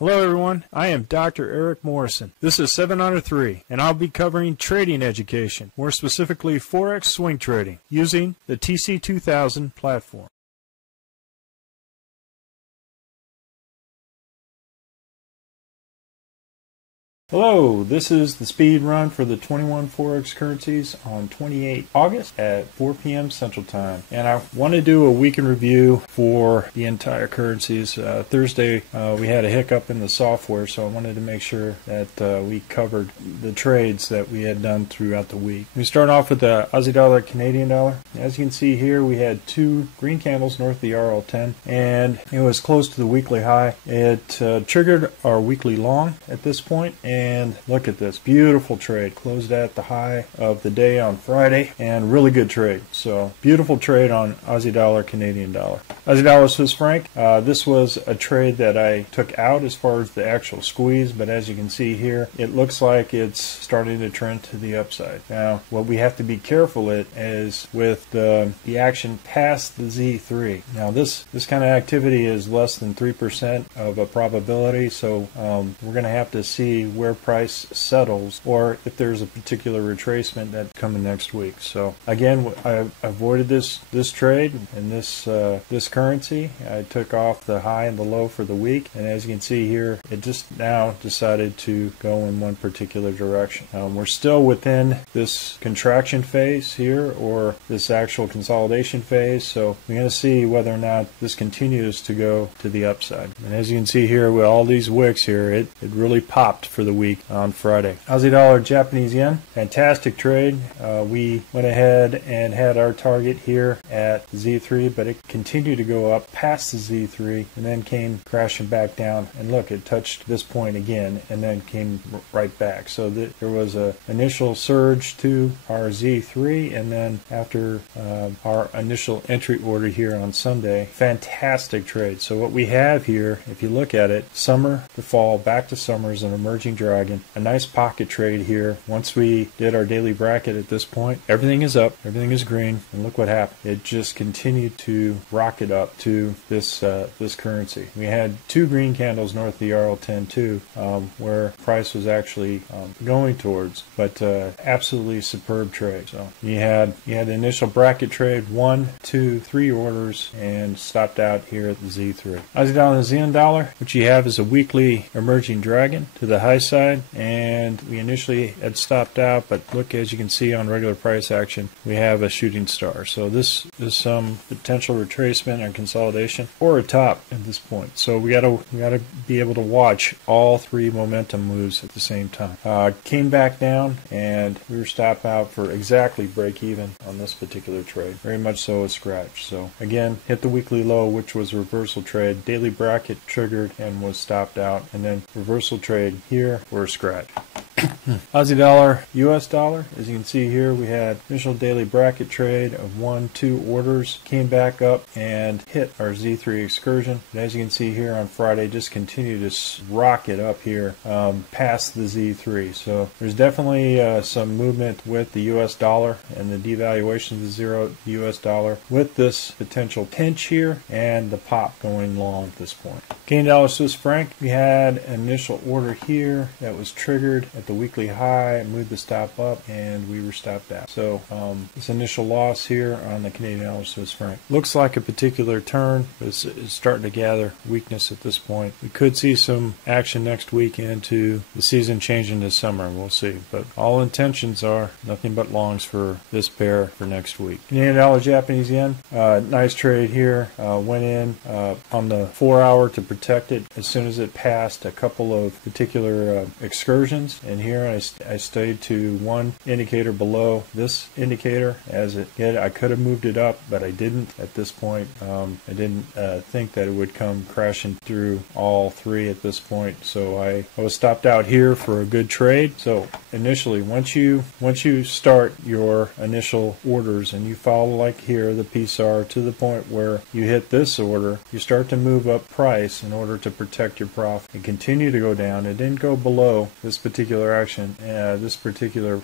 Hello everyone, I am Dr. Eric Morrison. This is 7 Under 3, and I'll be covering trading education, more specifically Forex swing trading, using the TC2000 platform. Hello, this is the speed run for the 21 Forex currencies on 28 August at 4 p.m. Central Time. And I want to do a weekend review for the entire currencies. Thursday we had a hiccup in the software, so I wanted to make sure that we covered the trades that we had done throughout the week. We start off with the Aussie dollar, Canadian dollar. As you can see here, we had two green candles north of the RL10, and it was close to the weekly high. It triggered our weekly long at this point. And look at this beautiful trade, closed at the high of the day on Friday, and really good trade. So beautiful trade on Aussie dollar, Canadian dollar. Aussie dollar, Swiss franc. This was a trade that I took out as far as the actual squeeze, but as you can see here, it looks like it's starting to trend to the upside. Now, what we have to be careful with is with the action past the Z3. Now, this kind of activity is less than 3% of a probability, so we're going to have to see where price settles, or if there's a particular retracement that's coming next week. So again, I avoided this trade and this currency. I took off the high and the low for the week, and as you can see here, it just now decided to go in one particular direction. We're still within this contraction phase here, or this actual consolidation phase, so we're going to see whether or not this continues to go to the upside. And as you can see here with all these wicks here, it really popped for the week on Friday. Aussie dollar, Japanese yen, fantastic trade. We went ahead and had our target here at Z3, but it continued to go up past the Z3 and then came crashing back down. And look, it touched this point again and then came right back. So there was an initial surge to our Z3, and then after our initial entry order here on Sunday, fantastic trade. So what we have here, if you look at it, summer to fall, back to summer is an emerging dragon. A nice pocket trade here. Once we did our daily bracket at this point, everything is up, everything is green, and look what happened. It just continued to rocket up to this currency. We had two green candles north of the RL10 too, where price was actually going towards, but absolutely superb trade. So you had the initial bracket trade, 1, 2, 3 orders, and stopped out here at the Z3. Aussie dollar, New Zealand dollar, what you have is a weekly emerging dragon to the high side, and we initially had stopped out, but look, as you can see on regular price action, we have a shooting star. So this is some potential retracement and consolidation, or a top at this point. So we gotta be able to watch all three momentum moves at the same time. Came back down, and we were stopped out for exactly break even on this particular trade. Very much so a scratch. So again, hit the weekly low, which was a reversal trade. Daily bracket triggered and was stopped out, and then reversal trade here or a scratch. Aussie dollar, US dollar. As you can see here, we had initial daily bracket trade of 1, 2 orders, came back up and hit our Z3 excursion. And as you can see here on Friday, just continued to rocket up here past the Z3. So there's definitely some movement with the US dollar and the devaluation of the zero US dollar with this potential pinch here and the pop going long at this point. Canadian dollar, Swiss franc. We had an initial order here that was triggered at the weekly high, moved the stop up, and we were stopped out. So this initial loss here on the Canadian dollar, Swiss franc. Looks like a particular turn, but it's starting to gather weakness at this point. We could see some action next week into the season changing to summer. We'll see. But all intentions are nothing but longs for this pair for next week. Canadian dollar, Japanese yen. Nice trade here. Went in on the 4-hour to protect it as soon as it passed a couple of particular excursions. And here I stayed to one indicator below this indicator as it did. I could have moved it up, but I didn't at this point. I didn't think that it would come crashing through all three at this point. So I was stopped out here for a good trade. So initially, once you start your initial orders and you follow like here the PSAR to the point where you hit this order, you start to move up price in order to protect your profit and continue to go down. It didn't go below this particular particular action, this particular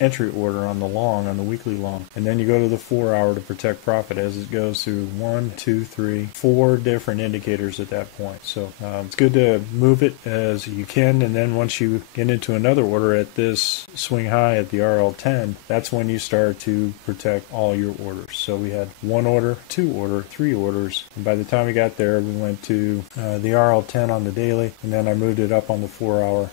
entry order on the long, on the weekly long. And then you go to the 4 hour to protect profit as it goes through 1, 2, 3, 4 different indicators at that point. So it's good to move it as you can, and then once you get into another order at this swing high at the RL10, that's when you start to protect all your orders. So we had 1 order, 2 order, 3 orders, and by the time we got there, we went to the RL10 on the daily, and then I moved it up on the 4 hour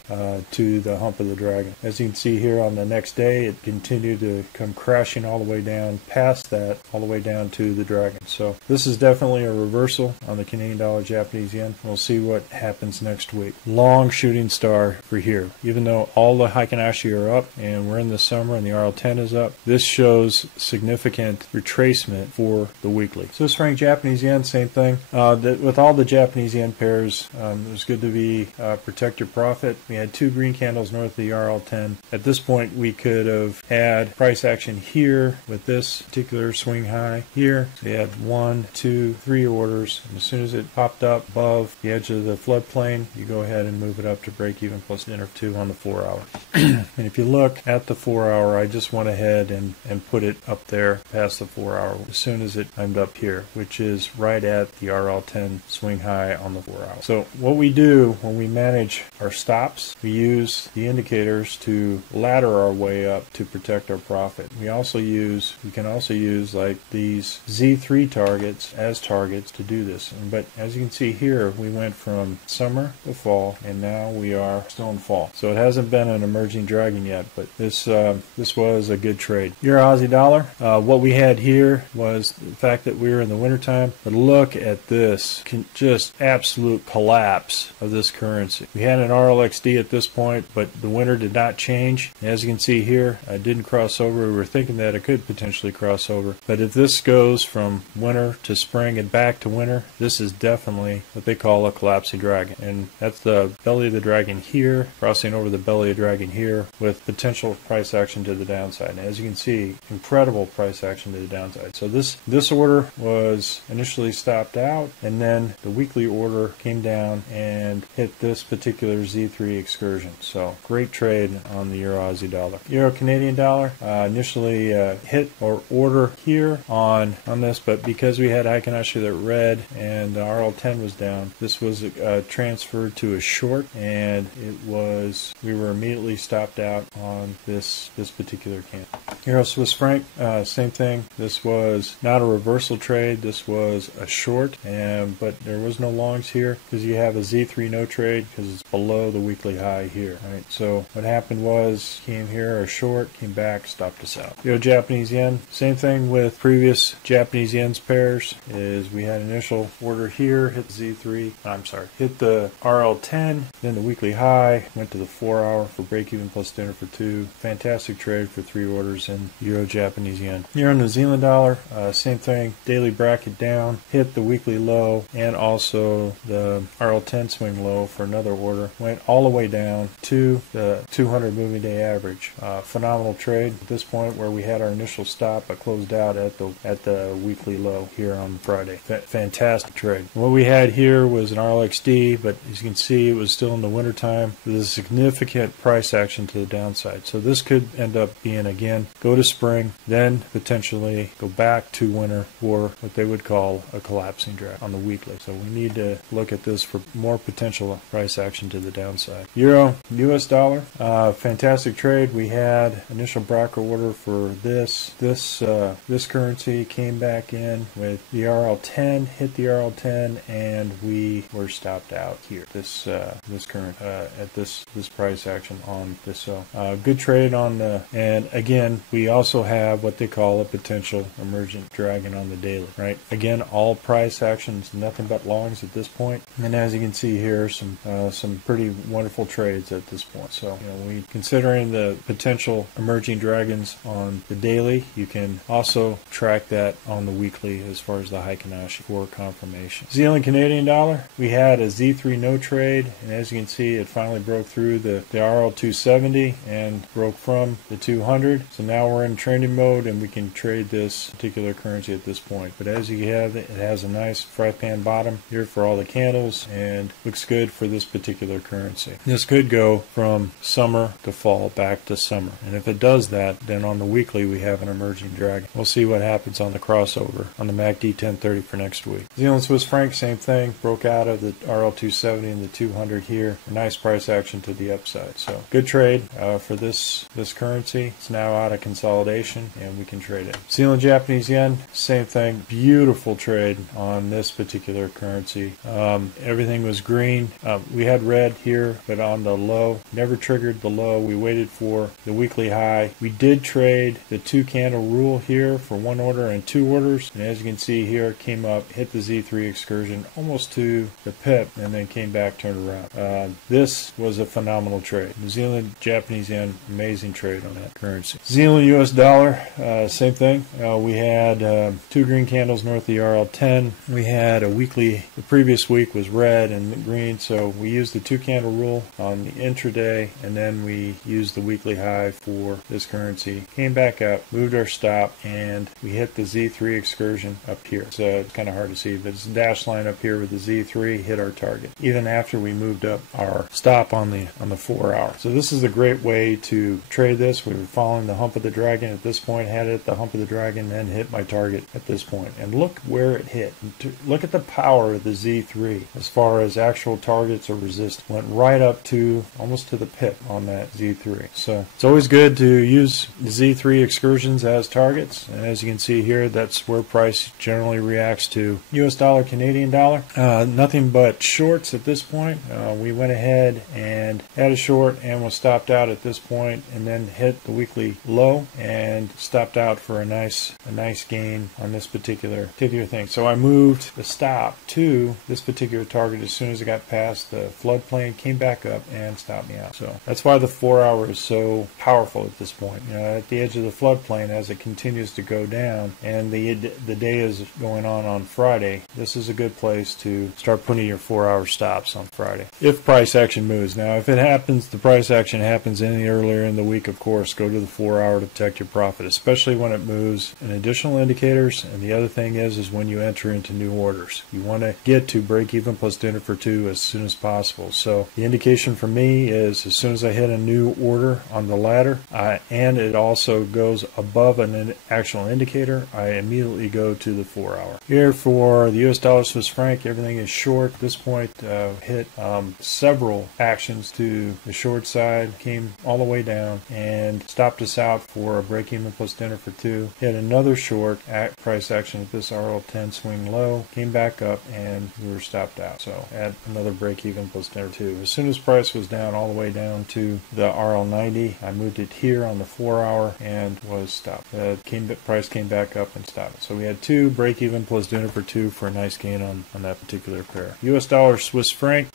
to the hump of the dragon. As you can see here on the next day, it continued to come crashing all the way down past that, all the way down to the dragon. So this is definitely a reversal on the Canadian dollar, Japanese yen. We'll see what happens next week. Long shooting star for here. Even though all the Heikin-Ashi are up and we're in the summer and the RL10 is up, this shows significant retracement for the weekly. Swiss franc, Japanese yen, same thing. With all the Japanese yen pairs, it was good to be protect your profit. We had 2 green candles north of the RL10. At this point, we could have had price action here with this particular swing high here. So you had 1, 2, 3 orders, and as soon as it popped up above the edge of the floodplain, you go ahead and move it up to break even plus dinner 2 on the 4 hour. And if you look at the 4 hour, I just went ahead and put it up there past the 4 hour as soon as it climbed up here, which is right at the RL10 swing high on the 4 hour. So what we do when we manage our stops, we use the indicators to ladder our way up to protect our profit. We can also use like these Z3 targets as targets to do this. But as you can see here, we went from summer to fall, and now we are still in fall. So it hasn't been an emerging dragon yet, but this was a good trade. Euro Aussie dollar, what we had here was the fact that we were in the wintertime, but look at this, just absolute collapse of this currency. We had an RLXD at this point, but the winter did not change. As you can see here, I didn't cross over. We were thinking that it could potentially cross over, but if this goes from winter to spring and back to winter, this is definitely what they call a collapsing dragon, and that's the belly of the dragon here crossing over the belly of the dragon here with potential price action to the downside. And as you can see, incredible price action to the downside. So this order was initially stopped out, and then the weekly order came down and hit this particular Z3 excursion. So great trade on the Euro Aussie dollar. Euro Canadian dollar initially hit or order here on this, but because we had Heikin-Ashi that red and the RL10 was down, this was transferred to a short, and we were immediately stopped out on this particular candle. Euro Swiss franc, same thing. This was not a reversal trade. This was a short, but there was no longs here because you have a Z3 no trade because it's below the weekly high here. Right. So what happened was came here a short, came back, stopped us out. Euro Japanese yen, same thing with previous Japanese yen's pairs. Is we had initial order here, hit hit the RL10, then the weekly high, went to the 4 hour for break even plus dinner for 2. Fantastic trade for 3 orders in Euro Japanese yen. Euro New Zealand dollar, same thing, daily bracket down, hit the weekly low and also the RL10 swing low for another order, went all the way down to the 200 moving day average. Phenomenal trade at this point where we had our initial stop but closed out at the weekly low here on Friday. Fantastic trade. What we had here was an RLXD, but as you can see, it was still in the wintertime with a significant price action to the downside. So this could end up being, again, go to spring, then potentially go back to winter for what they would call a collapsing draft on the weekly. So we need to look at this for more potential price action to the downside. Euro, US dollar, fantastic trade. We had initial broker order for this currency, came back in with the RL10, hit the RL10, and we were stopped out here. This current at this price action on this. So good trade on the, and again we also have what they call a potential emergent dragon on the daily. Right. Again, all price actions, nothing but longs at this point. And as you can see here, some pretty wonderful trades at this point. So we considering the potential emerging dragons on the daily, you can also track that on the weekly as far as the Heikin-Ashi for confirmation. Zealand Canadian dollar, we had a Z3 no trade, and as you can see, it finally broke through the RL270 and broke from the 200. So now we're in trending mode and we can trade this particular currency at this point. But as you have, it has a nice fry pan bottom here for all the candles and looks good for this particular currency. This could go from from summer to fall back to summer. And if it does that, then on the weekly we have an emerging dragon. We'll see what happens on the crossover on the MACD 1030 for next week. Zealand Swiss franc, same thing. Broke out of the RL270 and the 200 here. A nice price action to the upside. So good trade for this currency. It's now out of consolidation and we can trade it. Zealand Japanese yen, same thing. Beautiful trade on this particular currency. Everything was green. We had red here, but on the low, never triggered the low. We waited for the weekly high. We did trade the 2-candle rule here for 1 order and 2 orders, and as you can see here, it came up, hit the Z3 excursion almost to the pip, and then came back, turned around. This was a phenomenal trade. New Zealand Japanese yen, amazing trade on that currency. Zealand US dollar, same thing. We had 2 green candles north of the RL10. We had a weekly, the previous week was red and green, so we used the 2-candle rule on the intraday, and then we used the weekly high for this currency. Came back up, moved our stop, and we hit the Z3 excursion up here. So it's kind of hard to see, but it's a dashed line up here with the Z3, hit our target, even after we moved up our stop on the 4 hour. So this is a great way to trade this. We were following the hump of the dragon at this point, had it at the hump of the dragon, then hit my target at this point. And look where it hit. Look at the power of the Z3 as far as actual targets or resistance. Went right up to almost to the pip on that Z3. So it's always good to use the Z3 excursions as targets. And as you can see here, that's where price generally reacts to US dollar, Canadian dollar. Nothing but shorts at this point. We went ahead and had a short and was stopped out at this point, and then hit the weekly low and stopped out for a nice gain on this particular thing. So I moved the stop to this particular target as soon as it got past the floodplain, came back up and stopped me out. So that's why the 4 hour is so powerful at this point. You know, at the edge of the floodplain, as it continues to go down and the day is going on Friday, this is a good place to start putting your 4 hour stops on Friday if price action moves. Now if it happens, the price action happens any earlier in the week, of course, go to the 4 hour to protect your profit, especially when it moves in additional indicators. And the other thing is when you enter into new orders, you want to get to break even plus dinner for 2 as soon as possible. So the indication for me is as soon as I hit a new order on the ladder, and it also goes above an actual indicator, I immediately go to the 4 hour. Here for the US dollar Swiss franc, everything is short. At this point, hit several actions to the short side, came all the way down and stopped us out for a break even plus dinner for 2. Hit another short price action at this RL10 swing low, came back up, and we were stopped out. So at another break even plus dinner 2. As soon as price was down all the way down to the RL90, I moved it here on the 4 hour and was stopped. Price came back up and stopped. So we had 2 break even plus dinner for 2 for a nice gain on that particular pair. US dollar Swiss franc,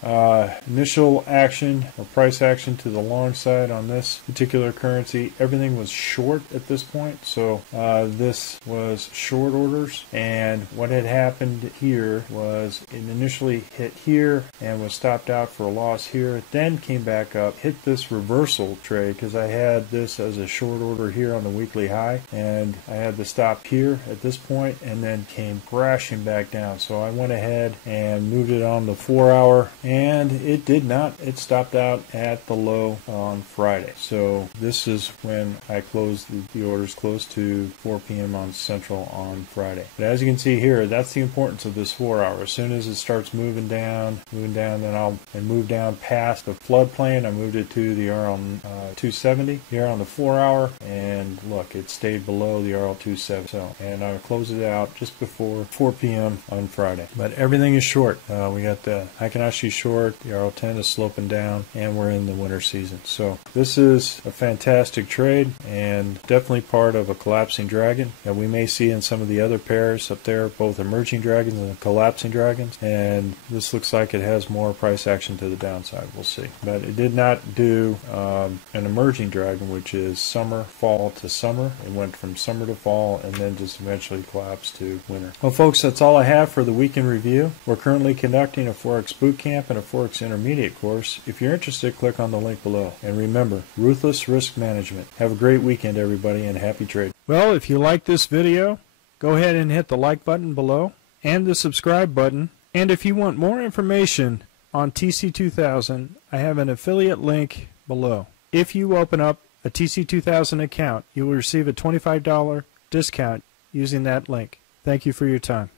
initial action or price action to the long side on this particular currency. Everything was short at this point. So this was short orders, and what had happened here was it initially hit here and was stopped out for a loss here, then came back up, hit this reversal trade because I had this as a short order here on the weekly high, and I had the stop here at this point, and then came crashing back down. So I went ahead and moved it on the 4 hour, and it did not. It stopped out at the low on Friday. So this is when I closed the orders close to 4 p.m. on Central on Friday. But as you can see here, that's the importance of this 4 hour. As soon as it starts moving down, then I'll move down past the floodplain. I moved it to the RL270 here on the 4 hour, and look, it stayed below the RL270. So, and I'll close it out just before 4 p.m. on Friday. But everything is short. We got the Heikin-Ashi short, the RL10 is sloping down, and we're in the winter season. So this is a fantastic trade and definitely part of a collapsing dragon that we may see in some of the other pairs up there, both emerging dragons and collapsing dragons. And this looks like it has more price action to the downside. We'll see. But it did not do an emerging dragon, which is summer, fall to summer. It went from summer to fall and then just eventually collapsed to winter. Well, folks, that's all I have for the weekend review. We're currently conducting a Forex bootcamp and a Forex intermediate course. If you're interested, click on the link below. And remember, ruthless risk management. Have a great weekend, everybody, and happy trading. Well, if you like this video, go ahead and hit the like button below and the subscribe button. And if you want more information on TC2000, I have an affiliate link below. If you open up a TC2000 account, you will receive a $25 discount using that link. Thank you for your time.